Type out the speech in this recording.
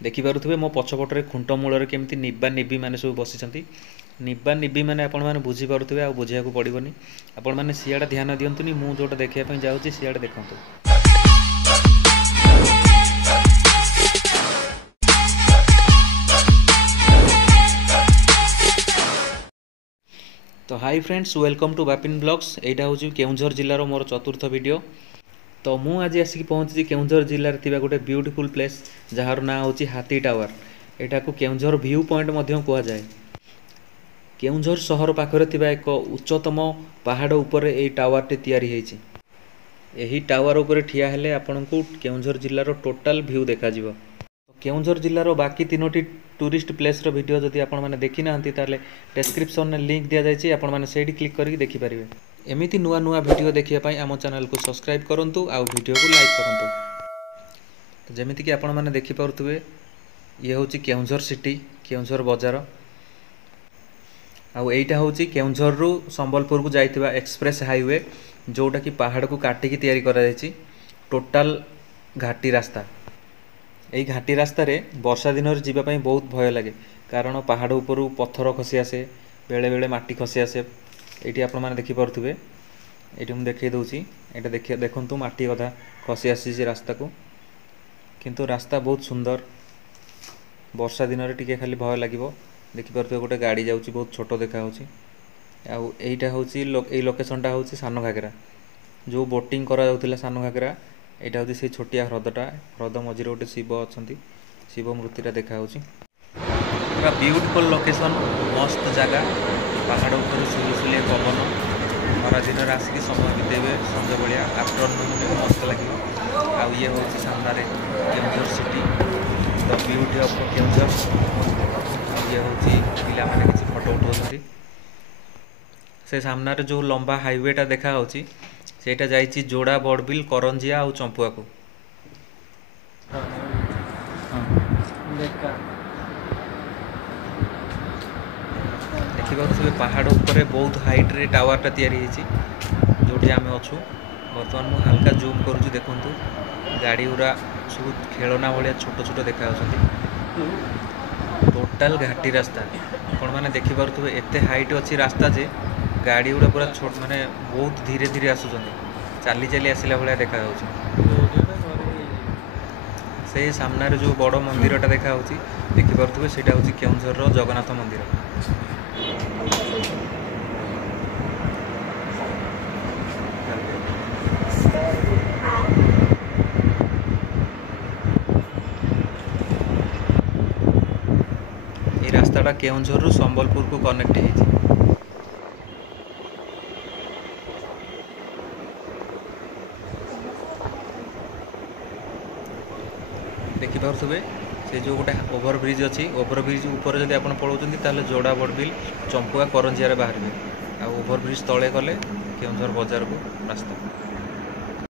देखिपे मो पछपटे खुंट मूल केमी निबा निबी मैंने सब बसी निबा निबी मैंने आपने बुझीपे आ बुझा पड़ोनी आपण मैंने सियाड़े ध्यान दिंतुनि मु जोटा देखापी जाऊँगी सियाड़े देखूँ। तो hi friends, welcome to Bapin blogs. यहाँ हूँ केउंझर जिलार मोर चतुर्थ वीडियो। तो मु आज आसिक पहुँची केउंझर जिले में गोटे ब्यूटीफुल प्लेस जार ना हूँ हाथी टावर। यहाँ को केउंझर व्यू पॉइंट कहुए। केउंझर सहर पाखरे एक उच्चतम पहाड़ उपर यही टावरटी तैयारी होइछि। यही टावर उपर ठिया हेले आपन को केउंझर जिलार टोटाल व्यू देखा जिवो। केउंझर जिलार बाकी तीनोटी टूरिस्ट प्लेस रो वीडियो जदि आपण माने देखि नाहंती ताले डिस्क्रिप्शन में लिंक दिया जायछि, आपण माने सेठी क्लिक करके देखि परिबे। एमिति नुआ नुआ वीडियो देखिया पई आम चैनल को सब्सक्राइब करंतु आ वीडियो को लाइक करंतु। तो जेमिति कि आपण माने देखि पारुथुबे ये होछि केउंझर सिटी, केउंझर बाजार। आउ एटा होछि केउंझर रु संबलपुर को जाइतिबा एक्सप्रेस हाईवे, जोटा कि पहाड़ को काटिकी तैयारी करा जायछि। टोटाल घाटी रास्ता। यही घाटी रास्ता रे वर्षा दिन जीवाई बहुत भय लगे, कारण पहाड़ उपरू पत्थर खसी आसे, बेले बेले माटी खसी आसे। ये आपण मैंने देखिपे ये मुझे देखे दूसरी ये देखु माटी अधा खसी आसी रास्ता को, किंतु रास्ता बहुत सुंदर। वर्षा दिन टे खाली भय लगे। देखिपे गोटे गाड़ी जाऊँगी, बहुत छोट देखा। आईटा हूँ लोकेशनटा हूँ सान घागरा, जो बोटिंग करा सान घागरा। यहाँ हूँ से छोटिया ह्रदटा, ह्रद मझे गोटे शिव अच्छा, शिव मूर्तिटा देखा। पूरा ब्यूटीफुल लोकेशन, मस्त जगह, पहाड़ ऊपर सुलसुलिया पवन। खरा दिन आसिक समय बितेबे संज भाया, आफ्टरनून भी मस्त लगे। आउ ये हूँ सामने Keonjhar city, the beauty of Keonjhar. ये हूँ पिला माने किसी फोटो उठाउछथि। से सामने जो लंबा हाईवेटा देखा सेटा जाइछि जोड़ा, बड़बिल, करंजिया और चंपुआ को। देखिए पहाड़ उपरे बहुत हाइट रे टावरटा तैयारी होइछि, जोटी आमे अछु। बर्तमान मु हल्का जूम करूछु, देखंतु गाड़ी गुरा सब खेलना भाया छोट छोट देखा। टोटाल घाटी रास्ता आपण मैंने देखिपे एते हाइट अच्छी रास्ता जे गाड़ी गुड़ा पूरा छोट माने बहुत धीरे धीरे आसुचंदी, चाली चाली आसिला भाया देखा। से सामने जो बड़ मंदिरटा देखा देखिपे सेटा हूँ केउंझर जगन्नाथ मंदिर। ये रास्ताटा केउंझर रु संबलपुर को कनेक्ट है। देखिपे से जो गोटे ओभरब्रिज अच्छी, ओभरब्रिज ऊपर जब आप पलाउं ताले जोड़ा, बड़बिल, चंपुआ, करंजिया बाहर। आ ओभरब्रिज तले गले केउंझर बाजार को रास्ता।